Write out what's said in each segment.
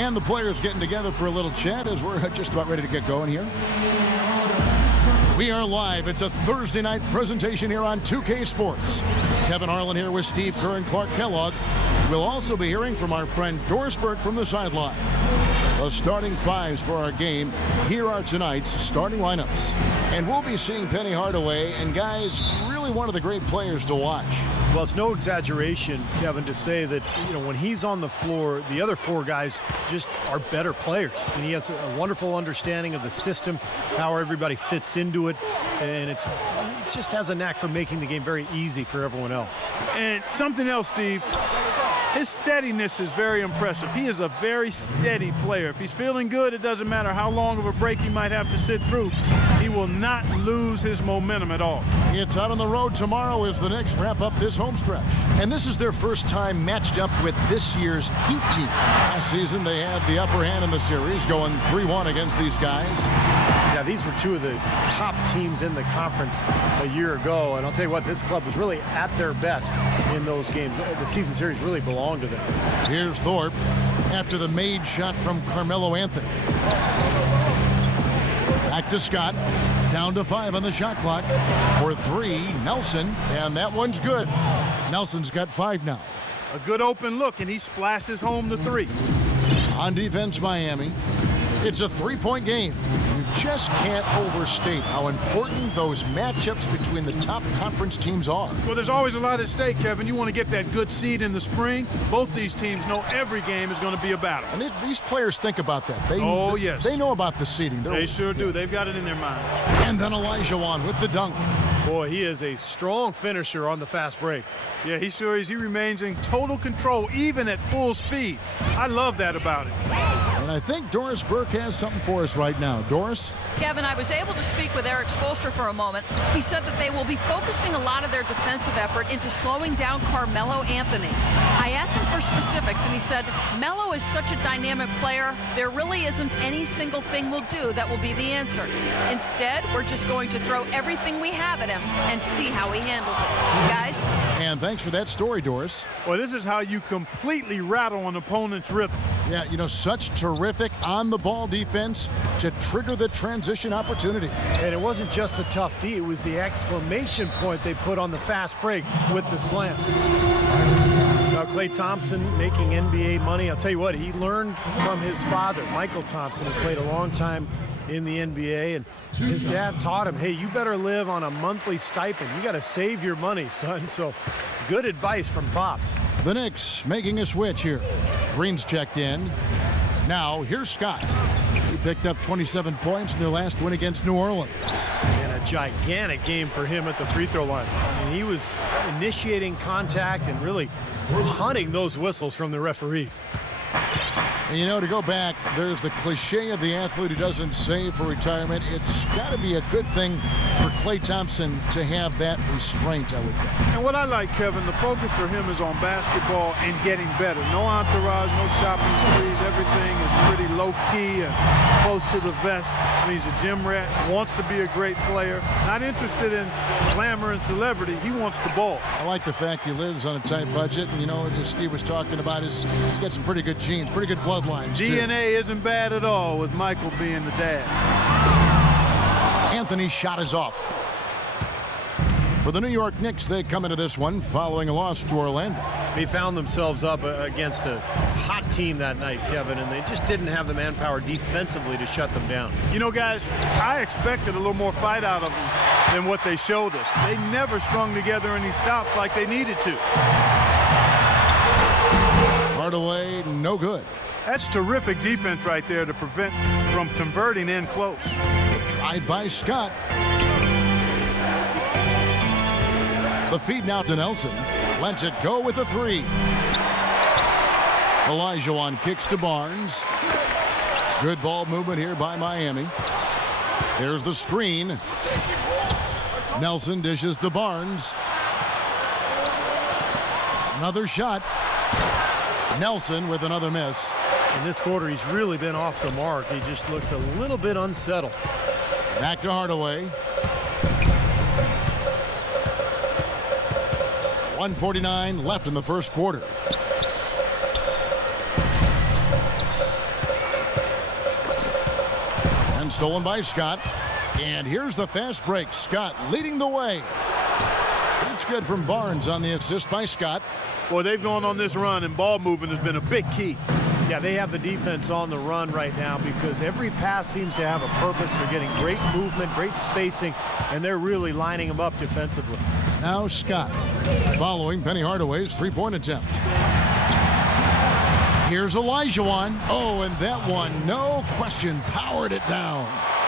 And the players getting together for a little chat as we're just about ready to get going here. We are live. It's a Thursday night presentation here on 2K Sports. Kevin Harlan here with Steve Kerr and Clark Kellogg. We'll also be hearing from our friend Doris Burke from the sideline. The starting fives for our game. Here are tonight's starting lineups. And we'll be seeing Penny Hardaway, and guys, really one of the great players to watch. Well, it's no exaggeration, Kevin, to say that, when he's on the floor, the other four guys just are better players. And he has a wonderful understanding of the system, how everybody fits into it, and it just has a knack for making the game very easy for everyone else. And something else, Steve, his steadiness is very impressive. He is a very steady player. If he's feeling good, it doesn't matter how long of a break he might have to sit through. He will not lose his momentum at all. It's out on the road tomorrow as the Knicks wrap up this home stretch. And this is their first time matched up with this year's Heat team. Last season, they had the upper hand in the series, going 3-1 against these guys. Yeah, these were two of the top teams in the conference a year ago. And I'll tell you what, this club was really at their best in those games. The season series really belonged to them. Here's Thorpe after the made shot from Carmelo Anthony. Back to Scott. Down to 5 on the shot clock. For 3, Nelson. And that one's good. Nelson's got 5 now. A good open look, and he splashes home the 3. On defense, Miami. It's a 3-point game. You just can't overstate how important those matchups between the top conference teams are. Well, there's always a lot at stake, Kevin. You want to get that good seed in the spring. Both these teams know every game is going to be a battle. And these players think about that. Yes. They know about the seeding. They sure do. They've got it in their mind. And then Olajuwon with the dunk. Boy, he is a strong finisher on the fast break. Yeah, he sure is. He remains in total control, even at full speed. I love that about him. And I think Doris Burke has something for us right now. Doris? Kevin, I was able to speak with Eric Spoelstra for a moment. He said that they will be focusing a lot of their defensive effort into slowing down Carmelo Anthony. I asked him for specifics, and he said, Melo is such a dynamic player, there really isn't any single thing we'll do that will be the answer. Instead, we're just going to throw everything we have at him and see how he handles it. Guys? And thanks for that story, Doris. Well, this is how you completely rattle an opponent's rhythm. Yeah, such terrific on-the-ball defense to trigger the transition opportunity. And it wasn't just the tough D, it was the exclamation point they put on the fast break with the slam. Klay Thompson making NBA money. I'll tell you what, he learned from his father, Michael Thompson, who played a long time in the NBA, and his dad taught him, hey, you better live on a monthly stipend. You got to save your money, son. So good advice from Pops. The Knicks making a switch here. Green's checked in. Now, here's Scott. He picked up 27 points in their last win against New Orleans. And a gigantic game for him at the free throw line. I mean, he was initiating contact and really hunting those whistles from the referees. And to go back, there's the cliche of the athlete who doesn't save for retirement. It's got to be a good thing for Klay Thompson to have that restraint, I would think. And what I like, Kevin, the focus for him is on basketball and getting better. No entourage, no shopping sprees. Everything is pretty low-key and close to the vest. I mean, he's a gym rat, wants to be a great player, not interested in glamour and celebrity. He wants the ball. I like the fact he lives on a tight budget. And, as Steve was talking about, he's got some pretty good genes, pretty good bloodlines. DNA isn't bad at all with Michael being the dad. Anthony's shot is off. For the New York Knicks, they come into this one following a loss to Orlando. They found themselves up against a hot team that night, Kevin, and they just didn't have the manpower defensively to shut them down. Guys, I expected a little more fight out of them than what they showed us. They never strung together any stops like they needed to. Hardaway, no good. That's terrific defense right there to prevent from converting in close. Tried by Scott. The feed now to Nelson. Lets it go with a 3. Olajuwon kicks to Barnes. Good ball movement here by Miami. There's the screen. Nelson dishes to Barnes. Another shot. Nelson with another miss. In this quarter, he's really been off the mark. He just looks a little bit unsettled. Back to Hardaway. 1:49 left in the first quarter. stolen by Scott. And here's the fast break. Scott leading the way. That's good from Barnes on the assist by Scott. Boy, they've gone on this run, and ball movement has been a big key. Yeah, they have the defense on the run right now because every pass seems to have a purpose. They're getting great movement, great spacing, and they're really lining them up defensively. Now Scott following Penny Hardaway's three-point attempt. Here's Olajuwon. Oh, and that one, no question, powered it down.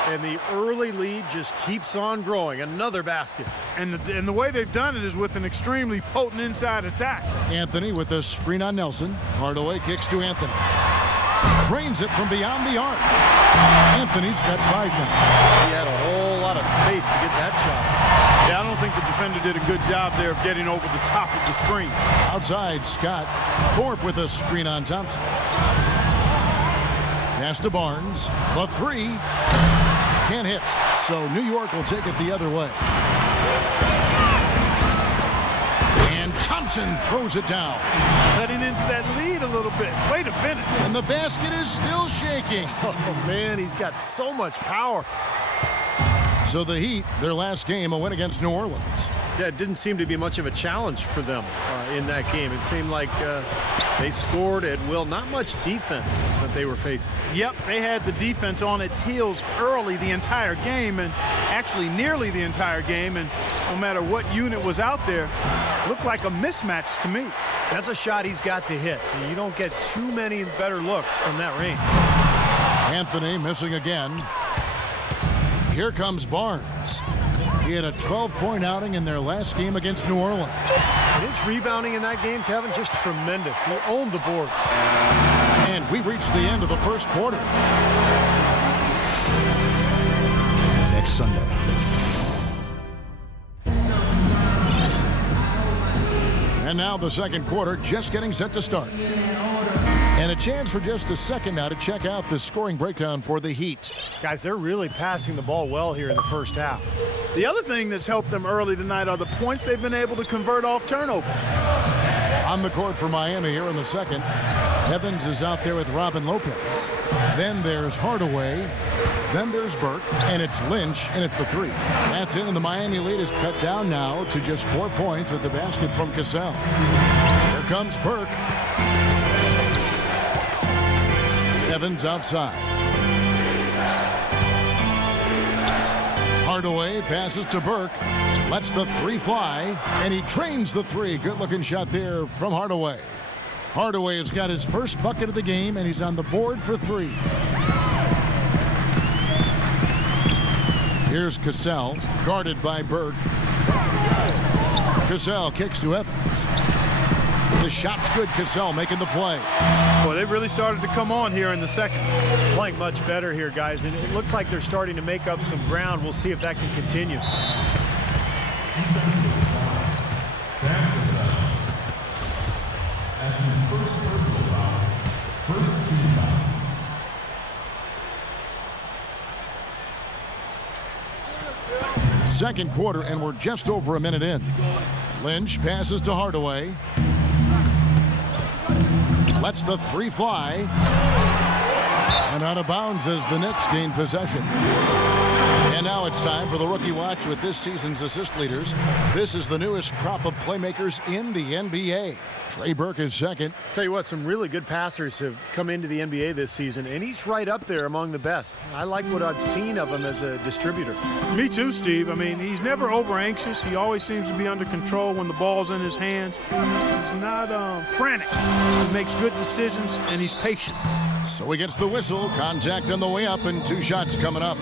And the early lead just keeps on growing. Another basket. And the way they've done it is with an extremely potent inside attack. Anthony with the screen on Nelson. Hardaway kicks to Anthony. Trains it from beyond the arc. Anthony's got 5 now. He had a whole lot of space to get that shot. Yeah, I don't think the defender did a good job there of getting over the top of the screen. Outside, Scott. Thorpe with a screen on Thompson. Pass to Barnes. The three. Can't hit. So New York will take it the other way. And Thompson throws it down. Cutting into that lead a little bit. Way to finish. And the basket is still shaking. Oh, man, he's got so much power. So the Heat, their last game, a win against New Orleans. Yeah, it didn't seem to be much of a challenge for them in that game. It seemed like they scored at will. Not much defense that they were facing. Yep, they had the defense on its heels early the entire game, and actually nearly the entire game, and no matter what unit was out there, looked like a mismatch to me. That's a shot he's got to hit. You don't get too many better looks from that range. Anthony missing again. Here comes Barnes. He had a 12-point outing in their last game against New Orleans. And his rebounding in that game, Kevin, just tremendous. He owned the boards. And we reached the end of the first quarter. Next Sunday. And now the second quarter just getting set to start. And a chance for just a second now to check out the scoring breakdown for the Heat. Guys, they're really passing the ball well here in the first half. The other thing that's helped them early tonight are the points they've been able to convert off turnover. On the court for Miami here in the second. Evans is out there with Robin Lopez. Then there's Hardaway. Then there's Burke. And it's Lynch in at the three. That's it, and the Miami lead is cut down now to just 4 points with the basket from Cassell. Here comes Burke. Evans outside. Hardaway passes to Burke. Lets the three fly, and he drains the three. Good-looking shot there from Hardaway. Hardaway has got his first bucket of the game, and he's on the board for 3. Here's Cassell, guarded by Burke. Cassell kicks to Evans. The shot's good. Cassell making the play. Boy, they really started to come on here in the second. Playing much better here, guys, and it looks like they're starting to make up some ground. We'll see if that can continue. That's his first personal foul. First team foul. Second quarter, and we're just over a minute in. Lynch passes to Hardaway. Lets the three fly. And out of bounds as the Knicks gain possession. And now it's time for the Rookie Watch with this season's assist leaders. This is the newest crop of playmakers in the NBA. Trey Burke is second. Tell you what, some really good passers have come into the NBA this season, and he's right up there among the best. I like what I've seen of him as a distributor. Me too, Steve. I mean, he's never over-anxious. He always seems to be under control when the ball's in his hands. He's not frantic. He makes good decisions, and he's patient. So he gets the whistle. Contact on the way up, and 2 shots coming up.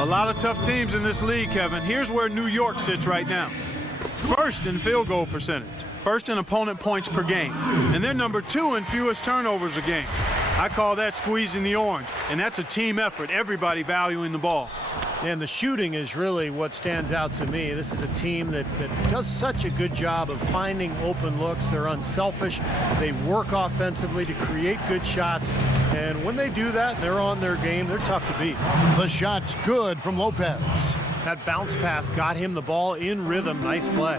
A lot of tough teams in this league, Kevin. Here's where New York sits right now. First in field goal percentage. First in opponent points per game. And they're number 2 in fewest turnovers a game. I call that squeezing the orange. And that's a team effort, everybody valuing the ball. And the shooting is really what stands out to me. This is a team that does such a good job of finding open looks. They're unselfish. They work offensively to create good shots. And when they do that, they're on their game. They're tough to beat. The shot's good from Lopez. That bounce pass got him the ball in rhythm. Nice play.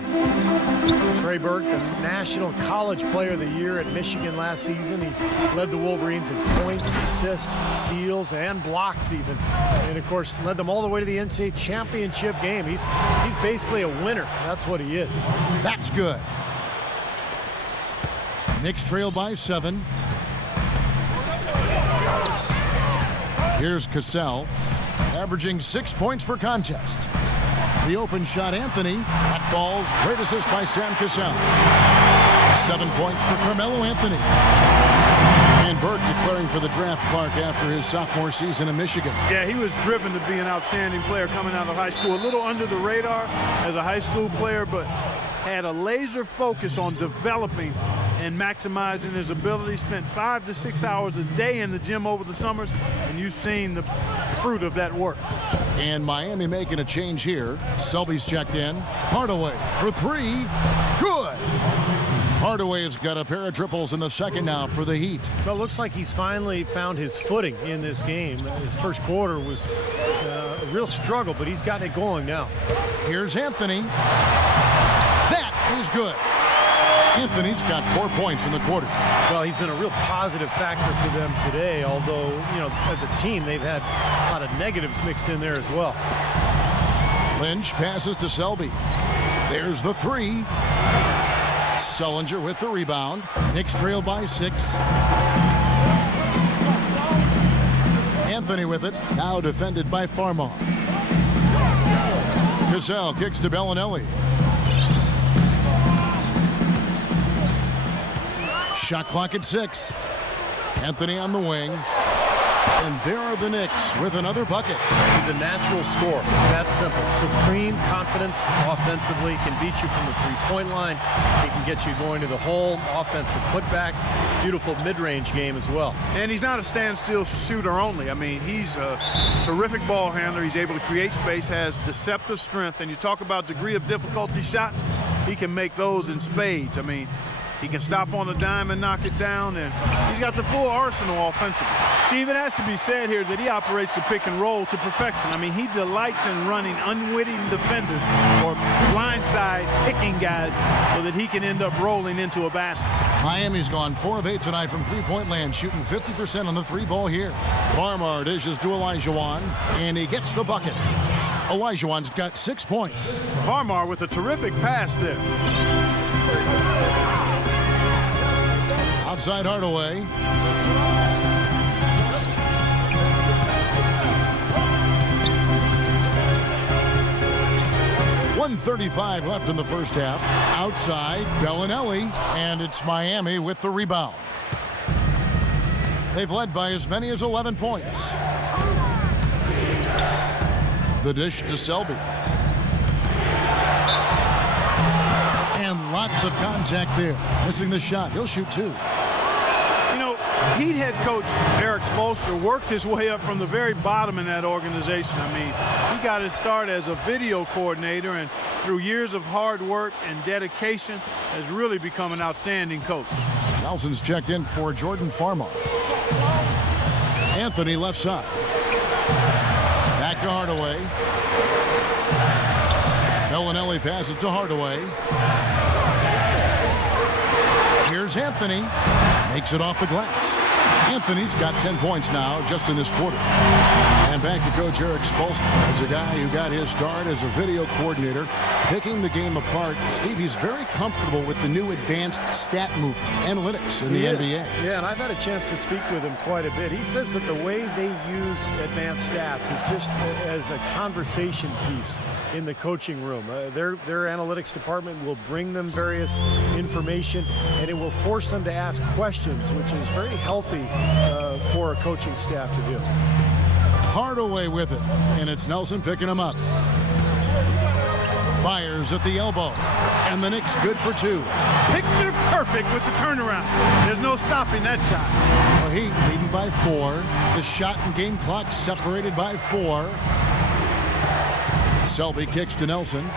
Trey Burke, the National College Player of the Year at Michigan last season. He led the Wolverines in points, assists, steals, and blocks even. And of course, led them all the way to the NCAA championship game. He's basically a winner. That's what he is. That's good. Knicks trail by 7. Here's Cassell, averaging 6 points per contest. The open shot, Anthony. That falls. Great assist by Sam Cassell. 7 points for Carmelo Anthony. And Burke declaring for the draft Clark after his sophomore season in Michigan. Yeah, he was driven to be an outstanding player coming out of high school. A little under the radar as a high school player, but had a laser focus on developing and maximizing his ability. Spent 5 to 6 hours a day in the gym over the summers, and you've seen the fruit of that work. And Miami making a change here. Selby's checked in. Hardaway for 3. Good. Hardaway has got a pair of triples in the second now for the Heat. Well, it looks like he's finally found his footing in this game. His first quarter was a real struggle, but he's got it going now. Here's Anthony. That is good. Anthony's got 4 points in the quarter. Well, he's been a real positive factor for them today, although, as a team, they've had a lot of negatives mixed in there as well. Lynch passes to Selby. There's the 3. Sullinger with the rebound. Knicks trail by 6. Anthony with it. Now defended by Farmar. Cassell kicks to Bellinelli. Shot clock at 6. Anthony on the wing. And there are the Knicks with another bucket. He's a natural scorer. That's simple. Supreme confidence offensively. Can beat you from the three-point line. He can get you going to the hole. Offensive putbacks. Beautiful mid-range game as well. And he's not a standstill shooter only. I mean, he's a terrific ball handler. He's able to create space, has deceptive strength. And you talk about degree of difficulty shots, he can make those in spades. I mean, he can stop on a dime and knock it down, and he's got the full arsenal offensively. Steve, it has to be said here that he operates the pick and roll to perfection. I mean, he delights in running unwitting defenders or blindside picking guys so that he can end up rolling into a basket. Miami's gone 4 of 8 tonight from three-point land, shooting 50% on the 3-ball here. Farmar dishes to Olajuwon, and he gets the bucket. Olajuwon's got 6 points. Farmar with a terrific pass there. Outside Hardaway. .135 left in the first half. Outside Bellinelli, and it's Miami with the rebound. They've led by as many as 11 points. The dish to Selby. And lots of contact there. Missing the shot. He'll shoot 2. Heat head coach Eric Spoelstra worked his way up from the very bottom in that organization. I mean, he got his start as a video coordinator, and through years of hard work and dedication has really become an outstanding coach. Nelson's checked in for Jordan Farmar. Anthony left side. Back to Hardaway. Bellinelli passes to Hardaway. Here's Anthony. Makes it off the glass. Anthony's got 10 points now just in this quarter. And back to Coach Eric Spoelstra as a guy who got his start as a video coordinator, picking the game apart. Steve, he's very comfortable with the new advanced stat movement, analytics in the NBA. Yeah, and I've had a chance to speak with him quite a bit. He says that the way they use advanced stats is just as a conversation piece in the coaching room. Their analytics department will bring them various information, and it will force them to ask questions, which is very healthy for a coaching staff to do. Hardaway with it, and it's Nelson picking him up. Fires at the elbow, and the Knicks good for 2. Picture perfect with the turnaround. There's no stopping that shot. Well, Heat leading by 4. The shot and game clock separated by 4. Selby kicks to Nelson.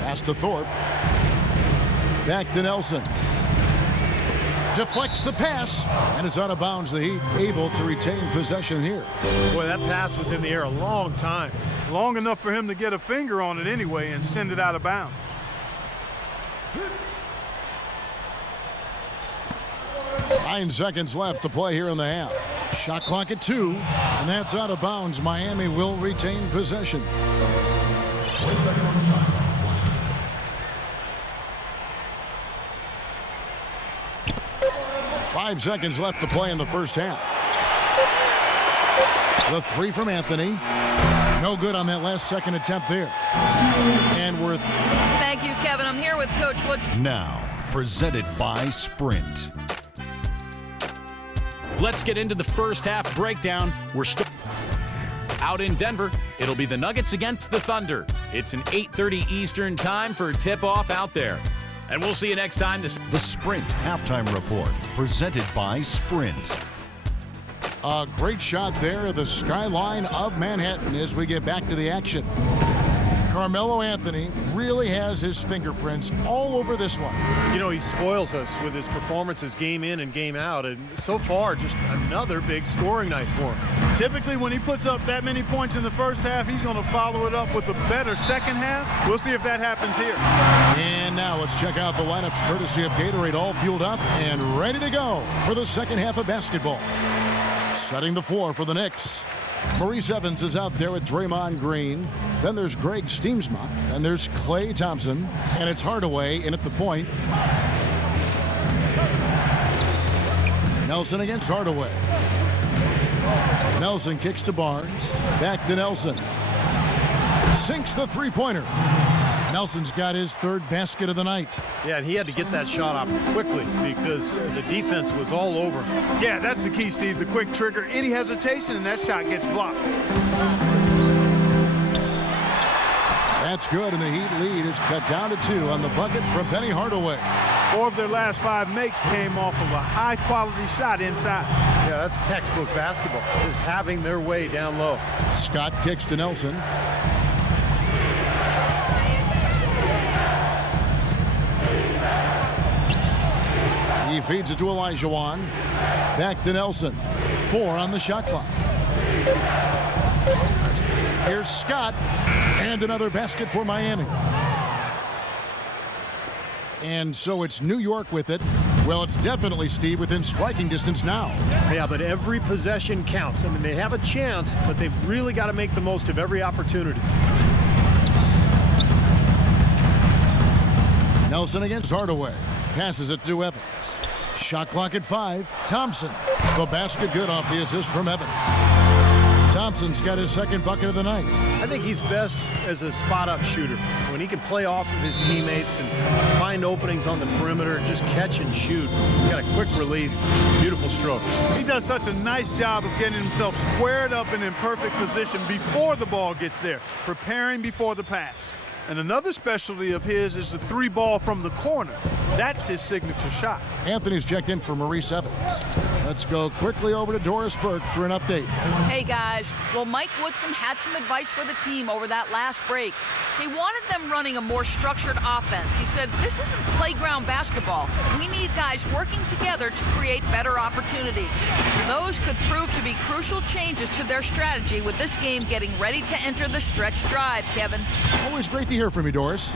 Pass to Thorpe. Back to Nelson. Deflects the pass, and it's out of bounds. The Heat able to retain possession here. Boy, that pass was in the air a long time. Long enough for him to get a finger on it anyway and send it out of bounds. 9 seconds left to play here in the half. Shot clock at 2, and that's out of bounds. Miami will retain possession. 1 second on the shot clock. 5 seconds left to play in the first half. The 3 from Anthony. No good on that last second attempt there. And we're... Thank you, Kevin. I'm here with Coach Woods. Now, presented by Sprint. Let's get into the first half breakdown. We're still out in Denver. It'll be the Nuggets against the Thunder. It's an 8:30 Eastern time for tip-off out there. And we'll see you next time. The Sprint Halftime Report, presented by Sprint. A great shot there of the skyline of Manhattan as we get back to the action. Carmelo Anthony really has his fingerprints all over this one. You know, he spoils us with his performances game in and game out, and so far, just another big scoring night for him. Typically, when he puts up that many points in the first half, he's going to follow it up with a better second half. We'll see if that happens here. And now let's check out the lineups courtesy of Gatorade, all fueled up and ready to go for the second half of basketball. Setting the floor for the Knicks. Maurice Evans is out there with Draymond Green. Then there's Greg Steamsma. Then there's Klay Thompson. And it's Hardaway in at the point. Nelson against Hardaway. Nelson kicks to Barnes. Back to Nelson. Sinks the three-pointer. Nelson's got his third basket of the night. Yeah, and he had to get that shot off quickly because the defense was all over him. Yeah, that's the key, Steve. The quick trigger. Any hesitation, and that shot gets blocked. That's good, and the Heat lead is cut down to 2 on the bucket from Penny Hardaway. 4 of their last 5 makes came off of a high-quality shot inside. Yeah, that's textbook basketball. Just having their way down low. Scott kicks to Nelson. He feeds it to Olajuwon. Back to Nelson. 4 on the shot clock. Here's Scott. And another basket for Miami. And so it's New York with it. Well, it's definitely, Steve, within striking distance now. Yeah, but every possession counts. I mean, they have a chance, but they've really got to make the most of every opportunity. Nelson against Hardaway. Passes it to Evans. Shot clock at 5. Thompson. The basket good off the assist from Evans. Thompson's got his second bucket of the night. I think he's best as a spot-up shooter. When he can play off of his teammates and find openings on the perimeter, just catch and shoot. Got a quick release, beautiful stroke. He does such a nice job of getting himself squared up and in perfect position before the ball gets there, preparing before the pass. And another specialty of his is the 3-ball from the corner. That's his signature shot. Anthony's checked in for Maurice Evans. Let's go quickly over to Doris Burke for an update. Hey, guys. Well, Mike Woodson had some advice for the team over that last break. He wanted them running a more structured offense. He said, this isn't playground basketball. We need guys working together to create better opportunities. Those could prove to be crucial changes to their strategy with this game getting ready to enter the stretch drive, Kevin. Always great to hear from you, Doris.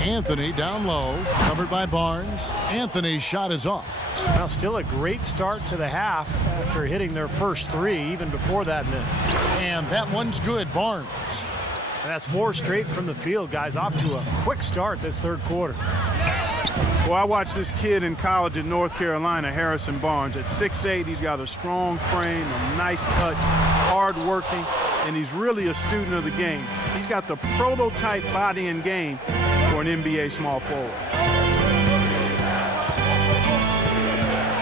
Anthony down low, covered by Barnes. Anthony's shot is off. Now, still a great start to the half after hitting their first 3, even before that miss. And that one's good, Barnes. And that's 4 straight from the field, guys. Off to a quick start this third quarter. Well, I watched this kid in college at North Carolina, Harrison Barnes. At 6'8", he's got a strong frame, a nice touch, hard-working, and he's really a student of the game. He's got the prototype body and game for an NBA small forward.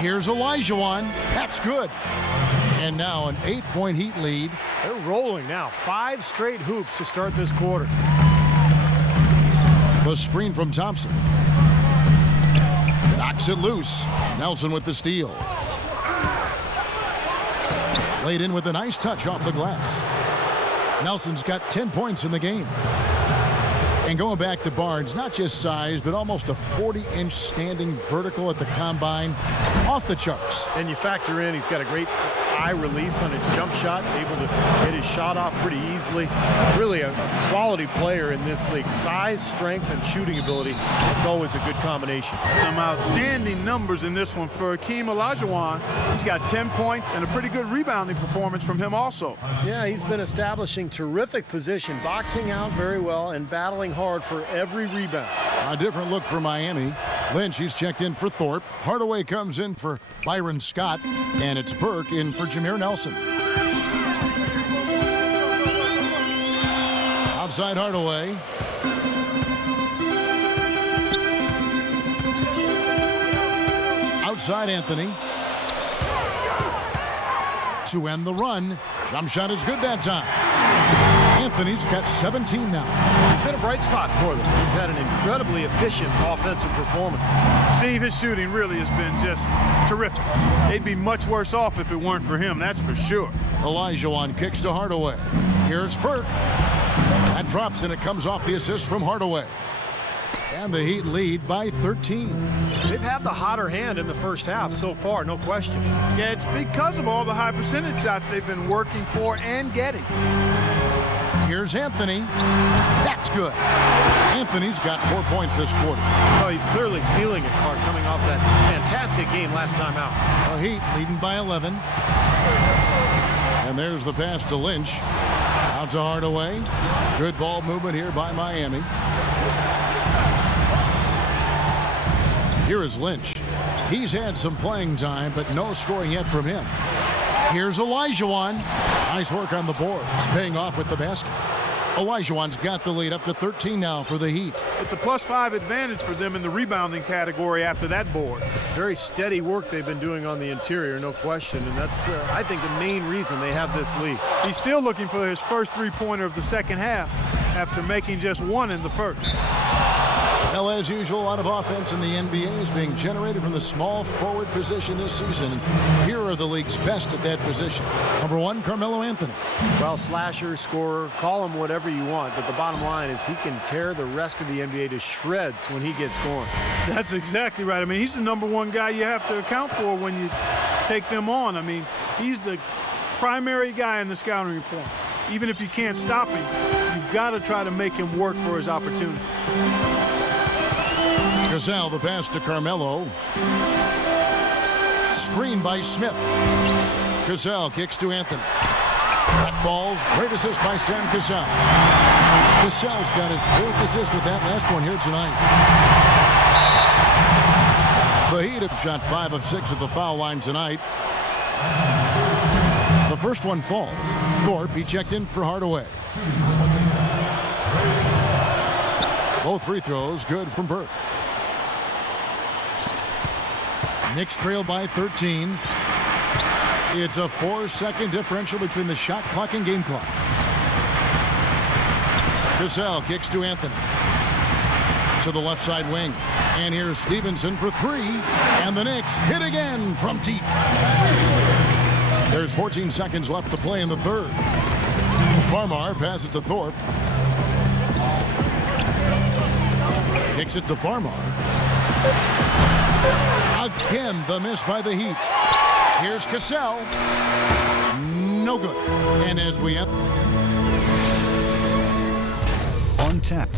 Here's Olajuwon. That's good. And now an 8-point Heat lead. They're rolling now. 5 straight hoops to start this quarter. The screen from Thompson. Knocks it loose. Nelson with the steal. Laid in with a nice touch off the glass. Nelson's got 10 points in the game. And going back to Barnes, not just size, but almost a 40-inch standing vertical at the combine. Off the charts. And you factor in, he's got a great high release on his jump shot, able to hit his shot off pretty easily. Really a quality player in this league. Size, strength, and shooting ability. It's always a good combination. Some outstanding numbers in this one for Hakeem Olajuwon. He's got 10 points and a pretty good rebounding performance from him also. Yeah, he's been establishing terrific position, boxing out very well and battling hard for every rebound. A different look for Miami. Lynch, he's checked in for Thorpe. Hardaway comes in for Byron Scott. And it's Burke in for Jameer Nelson. Outside Hardaway. Outside Anthony. To end the run. Jump shot is good that time. Anthony's got 17 now. It's been a bright spot for them. He's had an incredibly efficient offensive performance. Steve, his shooting really has been just terrific. They'd be much worse off if it weren't for him, that's for sure. Olajuwon kicks to Hardaway. Here's Burke. That drops and it comes off the assist from Hardaway. And the Heat lead by 13. They've had the hotter hand in the first half so far, no question. Yeah, it's because of all the high percentage shots they've been working for and getting. Here's Anthony. That's good. Anthony's got 4 points this quarter. Oh, he's clearly feeling it, Clark, coming off that fantastic game last time out. The Heat leading by 11. And there's the pass to Lynch. Out to Hardaway. Good ball movement here by Miami. Here is Lynch. He's had some playing time, but no scoring yet from him. Here's Olajuwon. Nice work on the board. He's paying off with the basket. Olajuwon's got the lead up to 13 now for the Heat. It's a +5 advantage for them in the rebounding category after that board. Very steady work they've been doing on the interior, no question, and that's, I think, the main reason they have this lead. He's still looking for his first three-pointer of the second half after making just one in the first. Well, as usual, a lot of offense in the NBA is being generated from the small forward position this season. And here are the league's best at that position. Number 1, Carmelo Anthony. Well, slasher, scorer, call him whatever you want, but the bottom line is he can tear the rest of the NBA to shreds when he gets going. That's exactly right. I mean, he's the number one guy you have to account for when you take them on. I mean, he's the primary guy in the scouting report. Even if you can't stop him, you've got to try to make him work for his opportunity. Gazelle, the pass to Carmelo. Screen by Smith. Gazelle kicks to Anthony. That falls. Great assist by Sam Cassell. Cassell's got his 4th assist with that last one here tonight. The Heat have shot 5 of 6 at the foul line tonight. The first one falls. Thorpe, he checked in for Hardaway. Both free throws good from Burke. Knicks trail by 13. It's a 4-second differential between the shot clock and game clock. Cassell kicks to Anthony. To the left side wing. And here's Stevenson for 3. And the Knicks hit again from deep. There's 14 seconds left to play in the third. Farmar passes it to Thorpe. Kicks it to Farmar. Again, the miss by the Heat. Here's Cassell. No good. And as we end. On tap.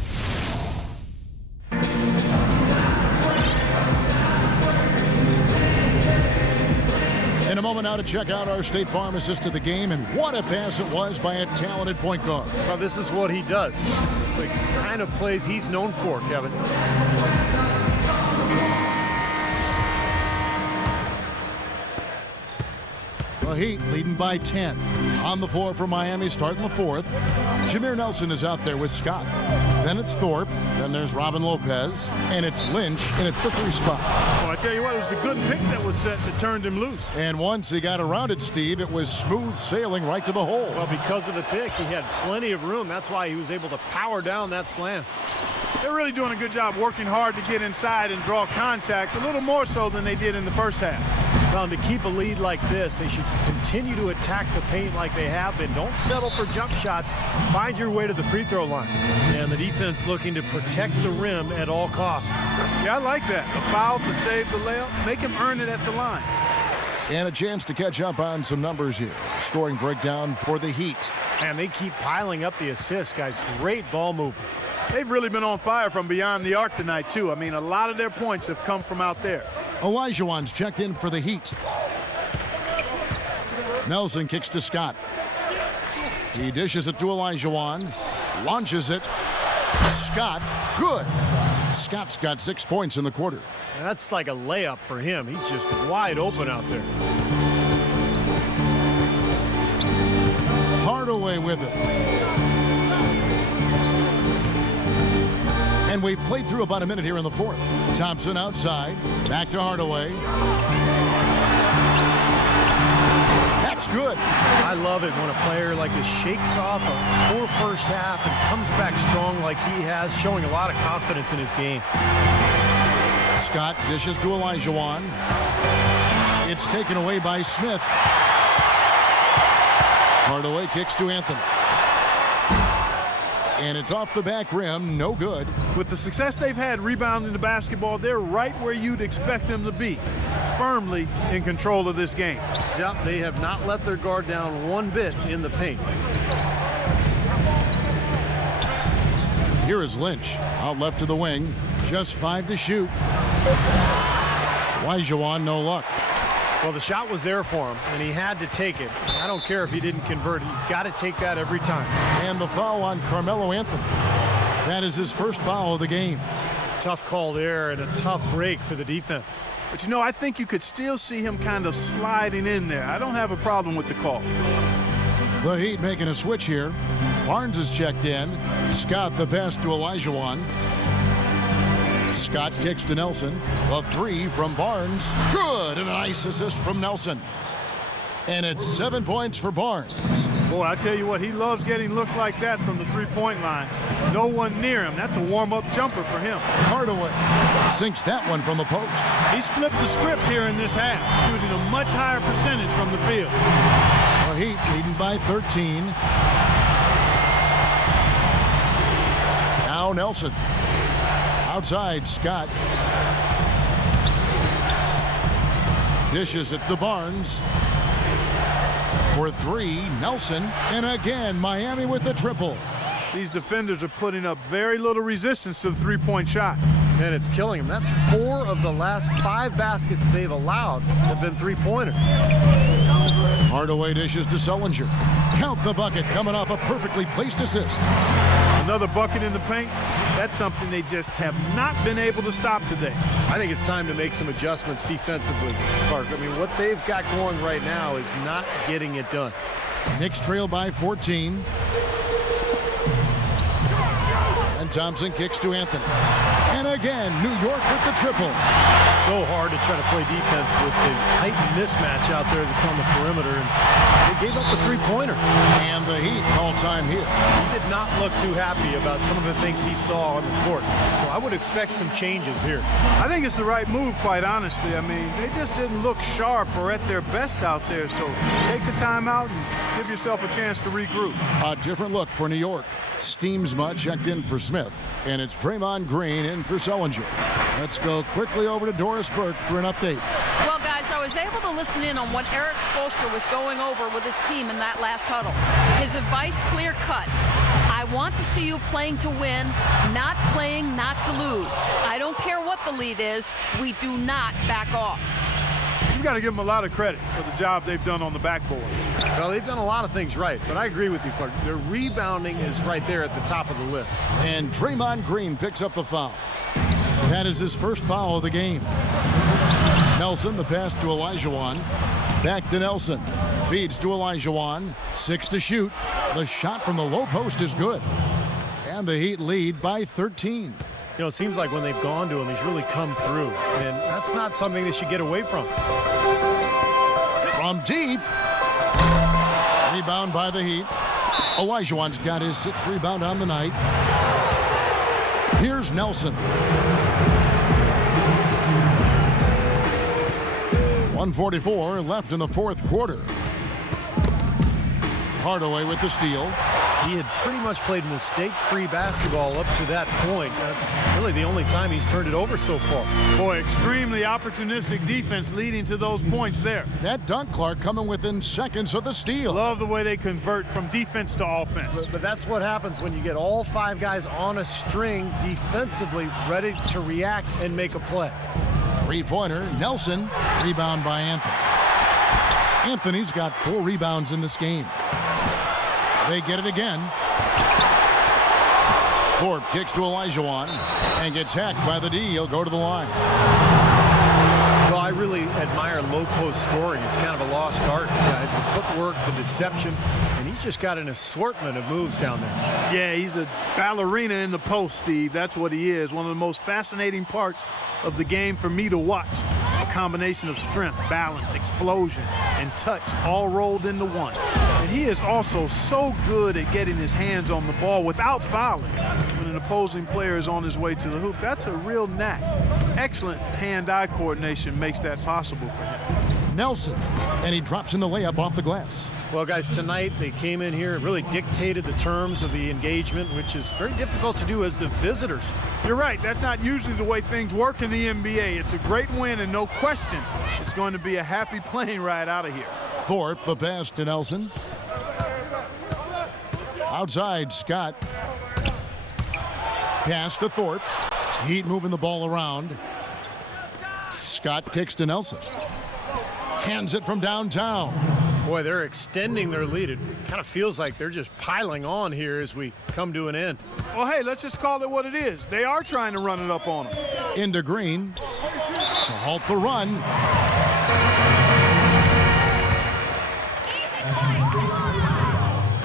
In a moment now to check out our State Farm assist to the game, and what a pass it was by a talented point guard. Well, this is what he does. This is the kind of plays he's known for, Kevin. The Heat leading by 10. On the floor for Miami starting the 4th. Jameer Nelson is out there with Scott. Then it's Thorpe. Then there's Robin Lopez. And it's Lynch in at the 3 spot. Well, I tell you what, it was the good pick that was set that turned him loose. And once he got around it, Steve, it was smooth sailing right to the hole. Well, because of the pick, he had plenty of room. That's why he was able to power down that slam. They're really doing a good job working hard to get inside and draw contact, a little more so than they did in the first half. Well, to keep a lead like this, they should continue to attack the paint like they have been. Don't settle for jump shots. Find your way to the free throw line. And the defense looking to protect the rim at all costs. Yeah, I like that. A foul to save the layup. Make him earn it at the line. And a chance to catch up on some numbers here. Scoring breakdown for the Heat. And they keep piling up the assists, guys. Great ball movement. They've really been on fire from beyond the arc tonight, too. I mean, a lot of their points have come from out there. Olajuwon's checked in for the Heat. Nelson kicks to Scott. He dishes it to Olajuwon. Launches it. Scott, good. Scott's got 6 points in the quarter. And that's like a layup for him. He's just wide open out there. Hardaway with it. And we've played through about a minute here in the fourth. Thompson outside. Back to Hardaway. That's good. I love it when a player like this shakes off a poor first half and comes back strong like he has, showing a lot of confidence in his game. Scott dishes to Olajuwon. It's taken away by Smith. Hardaway kicks to Anthony. And it's off the back rim, no good. With the success they've had rebounding the basketball, they're right where you'd expect them to be, firmly in control of this game. Yep, they have not let their guard down one bit in the paint. Here is Lynch, out left to the wing, just 5 to shoot. Olajuwon, no luck. Well, the shot was there for him, and he had to take it. I don't care if he didn't convert. He's got to take that every time. And the foul on Carmelo Anthony. That is his first foul of the game. Tough call there and a tough break for the defense. But, you know, I think you could still see him kind of sliding in there. I don't have a problem with the call. The Heat making a switch here. Barnes is checked in. Scott the pass to Olajuwon. Scott kicks to Nelson. A 3 from Barnes. Good, and a nice assist from Nelson. And it's 7 points for Barnes. Boy, I tell you what, he loves getting looks like that from the three-point line. No one near him. That's a warm-up jumper for him. Hardaway sinks that one from the post. He's flipped the script here in this half, shooting a much higher percentage from the field. The Heat leading by 13. Now Nelson. Outside, Scott. Dishes it to Barnes. For 3, Nelson. And again, Miami with the triple. These defenders are putting up very little resistance to the three-point shot. And it's killing them. That's 4 of the last 5 baskets they've allowed have been three-pointers. Hardaway dishes to Sullinger. Count the bucket coming off a perfectly placed assist. Another bucket in the paint. That's something they just have not been able to stop today. I think it's time to make some adjustments defensively, Clark. I mean, what they've got going right now is not getting it done. Knicks trail by 14. And Thompson kicks to Anthony. And again, New York with the triple. So hard to try to play defense with the heightened mismatch out there that's on the perimeter. And they gave up the three-pointer. And the Heat call time here. He did not look too happy about some of the things he saw on the court. So I would expect some changes here. I think it's the right move, quite honestly. I mean, they just didn't look sharp or at their best out there. So take the time out and give yourself a chance to regroup. A different look for New York. Steamsma checked in for Smith. And it's Draymond Green in for Sullinger. Let's go quickly over to Doris Burke for an update. Well, guys, I was able to listen in on what Eric Spoelstra was going over with his team in that last huddle. His advice, clear cut. I want to see you playing to win, not playing not to lose. I don't care what the lead is. We do not back off. You've got to give them a lot of credit for the job they've done on the backboard. Well, they've done a lot of things right, but I agree with you, Clark. Their rebounding is right there at the top of the list. And Draymond Green picks up the foul. That is his first foul of the game. Nelson, the pass to Olajuwon. Back to Nelson. Feeds to Olajuwon. 6 to shoot. The shot from the low post is good. And the Heat lead by 13. You know, it seems like when they've gone to him, he's really come through. And that's not something they should get away from. From deep. Rebound by the Heat. Olajuwon's got his 6th rebound on the night. Here's Nelson. 1:44 left in the fourth quarter. Hardaway with the steal. He had pretty much played mistake-free basketball up to that point. That's really the only time he's turned it over so far. Boy, extremely opportunistic defense leading to those points there. That dunk, Clark, coming within seconds of the steal. Love the way they convert from defense to offense. But that's what happens when you get all 5 guys on a string defensively ready to react and make a play. Three-pointer, Nelson, rebound by Anthony. Anthony's got 4 rebounds in this game. They get it again. Thorpe kicks to Olajuwon and gets hacked by the D. He'll go to the line. Well, I really admire low post scoring. It's kind of a lost art, guys. The footwork, the deception, and he's just got an assortment of moves down there. Yeah, he's a ballerina in the post, Steve. That's what he is. One of the most fascinating parts of the game for me to watch. A combination of strength, balance, explosion, and touch all rolled into one. And he is also so good at getting his hands on the ball without fouling when an opposing player is on his way to the hoop. That's a real knack. Excellent hand-eye coordination makes that possible for him. Nelson, and he drops in the layup off the glass. Well, guys, tonight they came in here and really dictated the terms of the engagement, which is very difficult to do as the visitors. You're right. That's not usually the way things work in the NBA. It's a great win, and no question, it's going to be a happy plane ride out of here. Thorpe, the pass to Nelson. Outside, Scott. Pass to Thorpe. Heat moving the ball around. Scott kicks to Nelson. Hands it from downtown. Boy, they're extending their lead. It kind of feels like they're just piling on here as we come to an end. Well, hey, let's just call it what it is. They are trying to run it up on them. Into Green to halt the run.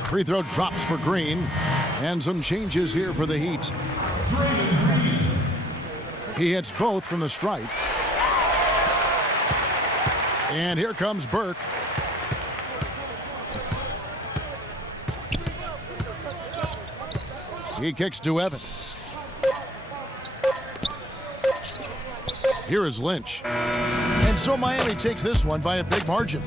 Free throw drops for Green. And some changes here for the Heat. He hits both from the stripe. And here comes Burke. He kicks to Evans. Here is Lynch. And so Miami takes this one by a big margin.